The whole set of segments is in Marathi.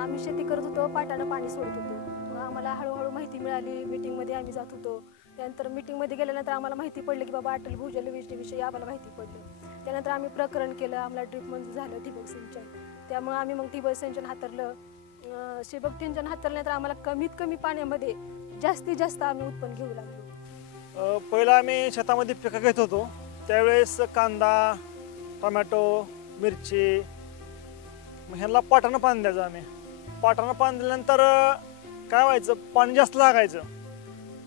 आम्ही शेती करत होतो, पाटानं पाणी सोडत होतो. मग आम्हाला हळूहळू माहिती मिळाली, मीटिंगमध्ये आम्ही जात होतो. त्यानंतर मीटिंगमध्ये गेल्यानंतर आम्हाला माहिती पडलं की बाबा अटल भूजल योजनेविषयी आम्हाला माहिती पडलं. त्यानंतर आम्ही प्रकरण केलं, आम्हाला ड्रीप मंजूर झालं, ठिबक सिंचन. त्यामुळे आम्ही मग ठिबक सिंचन हाताळलं. ठिबक सिंचन हाताळल्यानंतर आम्हाला कमीत कमी पाण्यामध्ये जास्तीत जास्त आम्ही उत्पन्न घेऊ लागलो. पहिला आम्ही शेतामध्ये पिकं घेत होतो, त्यावेळेस कांदा, टोमॅटो, मिरची, मग ह्यांना पाटानं पाणी द्यायचं. आम्ही पाटानं पाणी दिल्यानंतर काय व्हायचं, पाणी जास्त लागायचं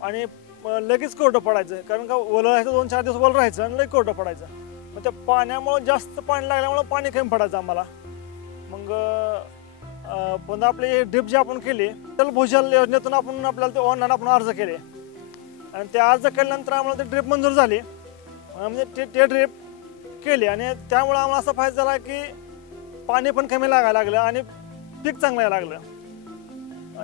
आणि लगेच कोरडं पडायचं. कारण का ओलं राहायचं, 2-4 दिवस ओलं राहायचं आणि लगेच कोरडं पडायचं. मग त्या पाण्यामुळं जास्त पाणी लागल्यामुळं पाणी कमी पडायचं आम्हाला. मग पुन्हा आपले ड्रीप जे आपण केले, त्याला भूजल योजनेतून आपल्याला ते ऑनलाईन आपण अर्ज केले आणि ते अर्ज केल्यानंतर आम्हाला ते ड्रीप मंजूर झाली. म्हणजे ते ड्रीप केले आणि त्यामुळे आम्हाला असा फायदा झाला की पाणी पण कमी लागायला लागलं आणि पीक चांगलं यायला लागलं.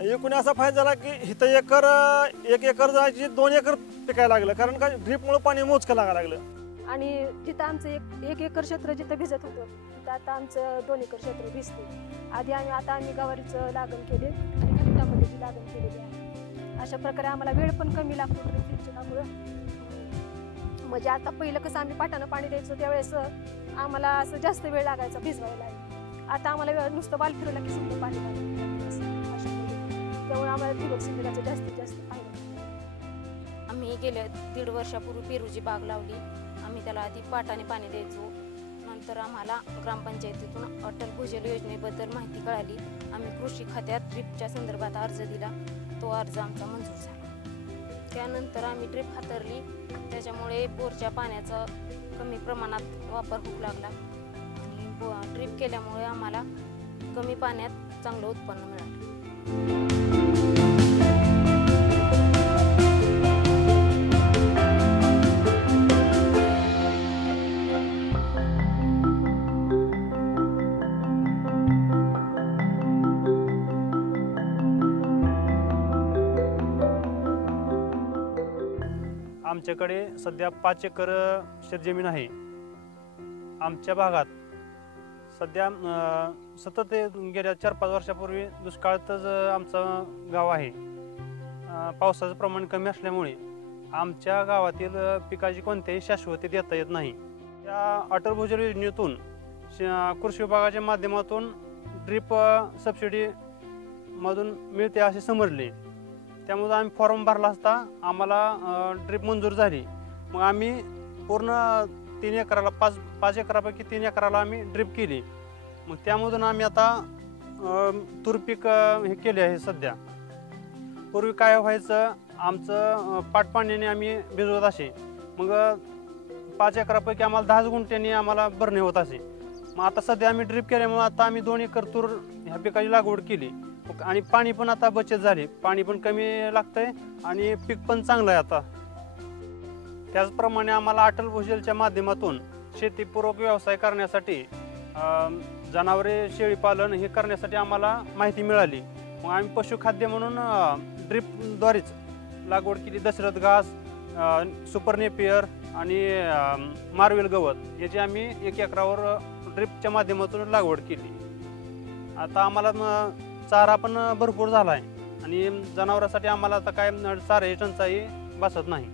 एकूण असा फायदा झाला की इथं एक एकर जायची 2 एकर पिकायला लागलं, कारण का ड्रीपमुळे पाणी मोजकं लागायला लागलं. आणि जिथं आमचं एक एकर क्षेत्र जिथं भिजत होतं, तिथं आता आमचं 2 एकर क्षेत्र भिजते. आता आम्ही गवारीचं लागण केले आणि खतामध्ये ती लागण केलेली आहे. अशा प्रकारे आम्हाला वेळ पण कमी लागतो ड्रीप सिंचनामुळं. म्हणजे आता पहिलं कसं आम्ही पाटानं पाणी द्यायचो, त्यावेळेस आम्हाला असं जास्त वेळ लागायचा भिजवायला. आता आम्हाला नुसतं बाल फिरवलं की समजा पाणी लागतं. त्यामुळे आम्हाला ठिबक सिंचनाचा जास्तीत जास्त फायदा. आम्ही गेल्या 1.5 वर्षापूर्वी पेरूची बाग लावली. आम्ही त्याला आधी पाटाने पाणी द्यायचो. नंतर आम्हाला ग्रामपंचायतीतून अटल भूजल योजनेबद्दल माहिती कळाली. आम्ही कृषी खात्यात ड्रीपच्या संदर्भात अर्ज दिला. तो अर्ज आमचा मंजूर झाला. त्यानंतर आम्ही ड्रीप हाताळली. त्याच्यामुळे बोरच्या पाण्याचा कमी प्रमाणात वापर होऊ लागला आणि ड्रीप केल्यामुळे आम्हाला कमी पाण्यात चांगलं उत्पन्न मिळालं. आमच्याकडे सध्या 5 एकर शेतजमीन आहे. आमच्या भागात सध्या सतत गेल्या 4-5 वर्षापूर्वी दुष्काळातच आमचं गाव आहे. पावसाचं प्रमाण कमी असल्यामुळे आमच्या गावातील पिकाची कोणत्याही शाश्वती देता येत नाही. त्या अटल भूजल योजनेतून कृषी विभागाच्या माध्यमातून ड्रीप सबसिडीमधून मिळते असे समजले. त्यामुळे आम्ही फॉर्म भरला असता आम्हाला ड्रीप मंजूर झाली. मग आम्ही पूर्ण 3 एकराला 5 एकरापैकी 3 एकराला आम्ही ड्रीप केली. मग त्यामधून आम्ही आता तूर पीक हे केले आहे. सध्या पूर्वी काय व्हायचं, आमचं पाटपाण्याने आम्ही भिजवत असे. मग 5 एकरापैकी आम्हाला 10 गुंठ्यांनी आम्हाला भरणे होत असे. मग आता सध्या आम्ही ड्रीप केल्यामुळे आता आम्ही 2 एकर तूर ह्या पिकाची लागवड केली आणि पाणी पण आता बचत झाली. पाणी पण कमी लागतंय आणि पीक पण चांगलं आहे आता. त्याचप्रमाणे आम्हाला अटल भूजलच्या माध्यमातून शेतीपूरक व्यवसाय करण्यासाठी, जनावरे शेळीपालन हे करण्यासाठी आम्हाला माहिती मिळाली. मग आम्ही पशुखाद्य म्हणून ड्रीपद्वारेच लागवड केली. दशरथ घास, सुपर नेपियर आणि मार्वेल गवत याची आम्ही 1 एकरावर ड्रीपच्या माध्यमातून लागवड केली. आता आम्हाला चारा पण भरपूर झाला आहे आणि जनावरांसाठी आम्हाला आता काय चाऱ्याची टंचाई भासत नाही.